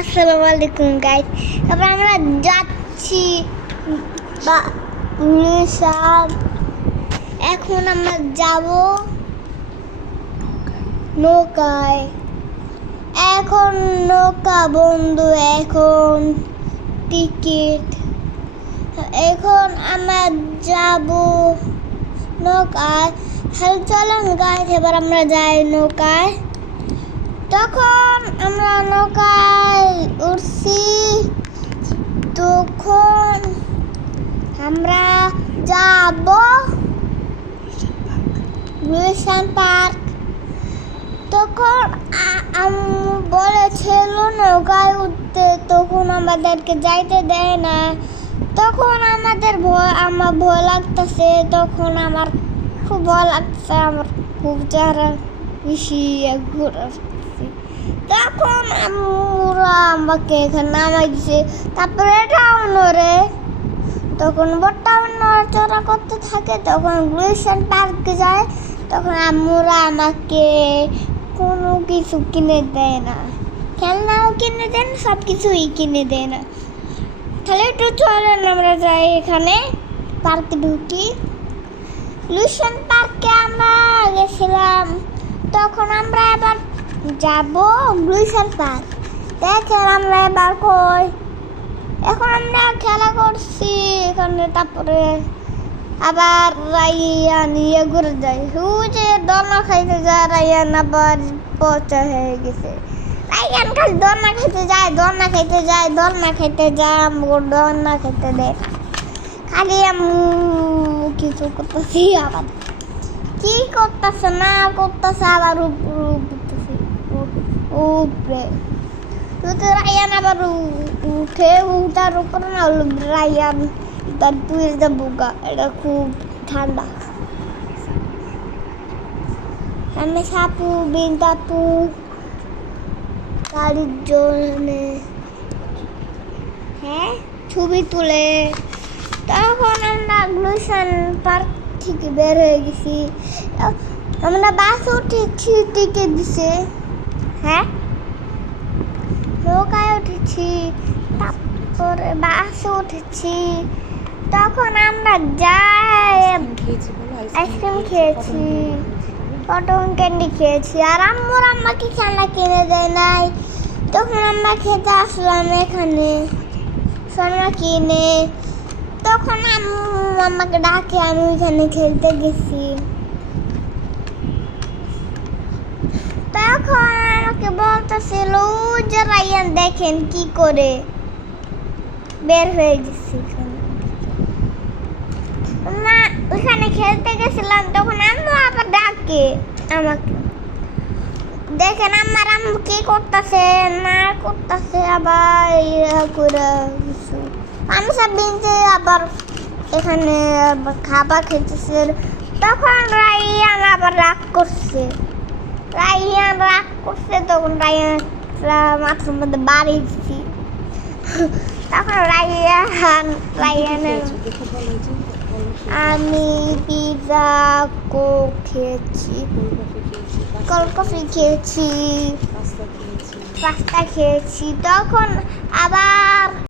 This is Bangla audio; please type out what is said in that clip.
আসসালামু আলাইকুম গাইস। তারপর আমরা যাচ্ছি এখন আমরা যাব নৌকায়। এখন নৌকা বন্ধু, এখন টিকিট। এখন আমরা যাব নৌকায়। হ্যালো চলুন গাইস, এবার আমরা যাই নৌকায়। তখন আমরা নৌকায় উঠছি, তখন আমরা যাব গুলশান পার্ক। তখন বলেছিল নৌকায় উঠতে, তখন আমাদেরকে যাইতে দেয় না। তখন আমার ভয় লাগতেছে, তখন আমার খুব ভয় লাগছে, আমার খুব যারা বেশি ঘুরাচ্ছি। তখন আমরা আমাকে এখানে নামাই দিছে। তারপরে টাউনরে তখন টাউন নড়াচড়া করতে থাকে। তখন গুলশান পার্কে যায়। তখন আমরা আমাকে কোনো কিছু কিনে দেয় না, খেলনাও কিনে দেন, সব কিছুই কিনে দেয় না। তাহলে একটু চলেন আমরা যাই, এখানে পার্কে ঢুকি। গুলশান পার্কে আমরা গেছিলাম। তখন আমরা এবার যাব গুলশান পার্ক। দেখেন আমরা এবার কই, এখন আমরা খেলা করছি এখানে। তারপরে আবার রাইয়ান ঘুরে যাই, যে দোলনা খাইতে যায়। রাইয়ান আবার পচা হয়ে গেছে। রাইয়ান খালি দোলনা খাইতে যায়, দোলনা খাইতে যায়, দোলনা খাইতে যায়, দোলনা খাইতে দেয়। খালি কিছু করতেছি, আবার কি করতেছে না করতেছে, আবার উপরে রাইয়ান আবার উঠে, উঠার উপরে না রাইয়ান তার তুই বুকা। এটা খুব ঠান্ডা। আমি সাপু বিন্দাপু গাড়ির জন্য ছবি তুলে। তখন আমরা গুলশান পার্ক থেকে বের হয়ে গেছি। আমরা বাসে উঠেছি, টিকিট দিছে। নৌকায় উঠেছি, তারপরে বাসে উঠেছি। তখন আমরা যাই আইসক্রিম খেয়েছি, কটন ক্যান্ডি খেয়েছি। আর আমাকে খেলনা কিনে দেয় নাই। তখন আমরা খেতে আসলাম এখানে সোনা কিনে। তখন আমাকে ডাকে, আমি ওইখানে খেলতে গেছি। তখন আমাকে বলতেছিল যে রাইয়ান দেখেন কি করে বের হয়ে গেছি। ওখানে খেলতে গেছিলাম, তখন আম্মু আবার ডাকে আমাকে, দেখেন আমার আম্মু কি করতেছে না করতেছে। আবার করে কিছু আমি সব বিনতে আবার এখানে খাবার খেতেছে। তখন রাইয়ান আবার রাগ করছে। তখন রাইয়ান মাথার মধ্যে বাড়ি দিচ্ছি। তখন রাইয়ানের আমি পিৎজা, কোক খেয়েছি, কোল্ড কফি খেয়েছি, পাস্তা খেয়েছি। তখন আবার